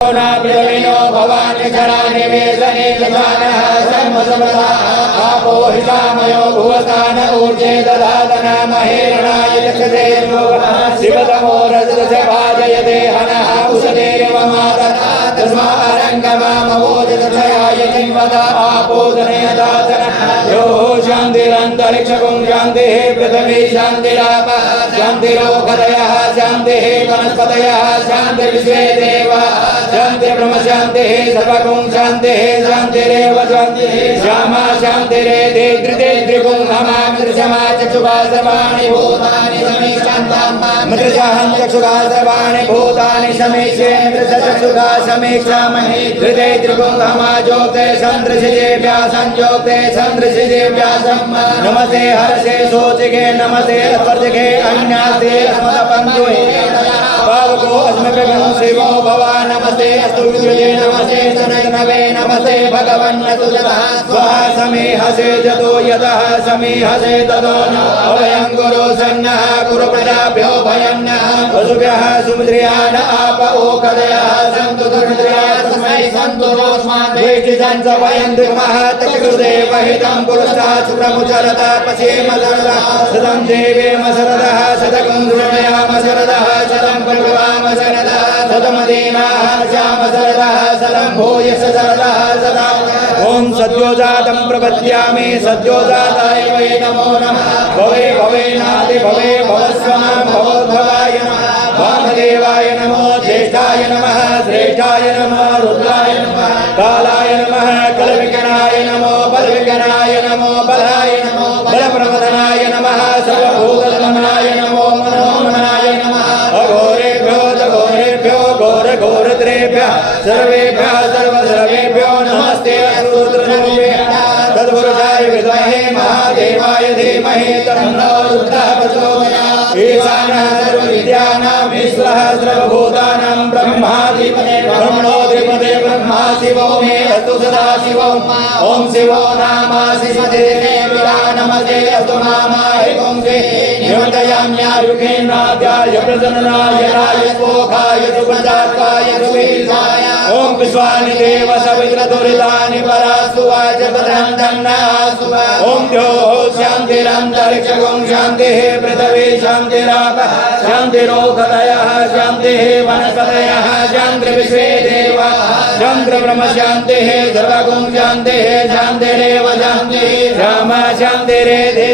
नाभिनो भवानि शराणि वेदने दधानः सम्मसमदा आपो हिषामयो भुवतान ऊर्जे दधातन महेरणाय चक्षते शिवतमो रजतस्य भाजयते हनः उषदेव मातरः तस्मारङ्गमामवोजतक्षयाय किंवद आपोदने दातनः यो शान्तिरन्तरिक्षगुं शान्तिः पृथिवी शान्तिरापः शान्तिरोगदयः शान्तिः वनस्पतयः शान्तिर्विश्वे देवाः शांति ब्रह्म शांति सर्वगुण शांति शांतिरेव शांति श्यामा शांतिरेति धृते त्रिगुण नमामृषमा चक्षुषा सर्वाणि भूतानि समीक्षान्ताम् मृषाहं चक्षुषा सर्वाणि भूतानि समीक्षे मृषचक्षुषा समीक्षामहि धृते त्रिगुण नमाजोक्ते सन्दृशिजे व्यासं जोक्ते सन्दृशिजे व्यासं नमस्ते हर्षे सोचिके नमस्ते वर्जके अन्यास्ते अस्मदपन्तुहे पावको अस्मभ्यं शिवो भवान् नमस्ते अस्तु विद्रुजे नमस्ते सनवे नमस्ते भगवन्नतुजतः स्वाहा समीहसे जतो यतः समीहसे ततो अभयं गुरु सन्नः गुरु प्रजाभ्यो भयं नः वसुभ्यः सुमित्रियान् आप ओकदयः सन्तु दुर्मित्रिया तस्मै सन्तु रोस्मान् द्वेष्टितं च वयं दिग्मः तत्कृदेव हितं पुरस्तात् सुप्रमुचरत पश्येम सरदः सदं देवेम सरदः सदगुं दृढयाम सरदः सदं परिवाम सरदः सदमदीनाः श्याम सरदः सदं भूयस सरदः सदा ॐ सद्योजातं प्रपद्यामि सद्योजाताय वै नमो नमः भवे भवेनादि भवे भवस्वनां भवोद्भवाय नमः वामदेवाय नमो ज्येष्ठाय नमः श्रेष्ठाय नमो रुद्राय नमः कालाय नमः कलविकराय नमो बलविकराय नमो बलाय नमो बलप्रवदनाय नमः सर्वभूतनमनाय नमो मनोमनाय नमः अघोरेभ्यो तघोरेभ्यो घोरघोरत्रेभ्यः सर्वेभ्यः सर्वसर्वेभ्यो नमस्ते रुद्ररूपेण तत्पुरुषाय विद्महे महादेवाय धीमहि तन्नो रुद्रः प्रचोदयात् ईशानः सर्वविद्यानाम् ईश्वरः सर्वभूतानां ब्रह्माधिपते ब्रह्मणोऽधिपते ब्रह्मा शिवो मे अस्तु सदा शिवो ॐ शिवो नामासिषते नमस्ते अस्तु नामाय पुंसे निवृत्तयाम्यायुगेनाद्याय प्रसन्नाय राजस्पोखाय सुप्रजात्वाय सुवीराय ॐ विश्वानि देव सवित्रदुरितानि परास्तु वाजपदं दन्नास्तु ॐ द्योः शान्तिरन्तरिक्षगुं शान्तिः पृथिवी शान्तिरापः शान्तिरोगदयः शान्तिः वनस्पतयः शान्तिर्विश्वे देवाः शान्तिर्ब्रह्म शान्तिः सर्वगुं शान्तिः शान्तिरेव शान्तिः श्यामा शान्तिरेधि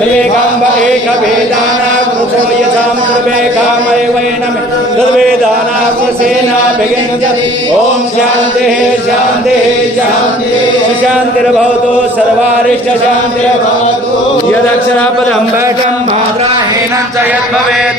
विवेकाम्ब एकवेदाना पुरुषो यथां सर्वेकामैवैनं तद्वेदानाकुसेना भिगिञ्जति ॐ शान्तिः शान्तिः शान्तिः शान्तिर्भवतु सर्वारिष्टशान्तिर्भवतु यदक्षरपदं भगं मात्राहीनं च यद्भवेत्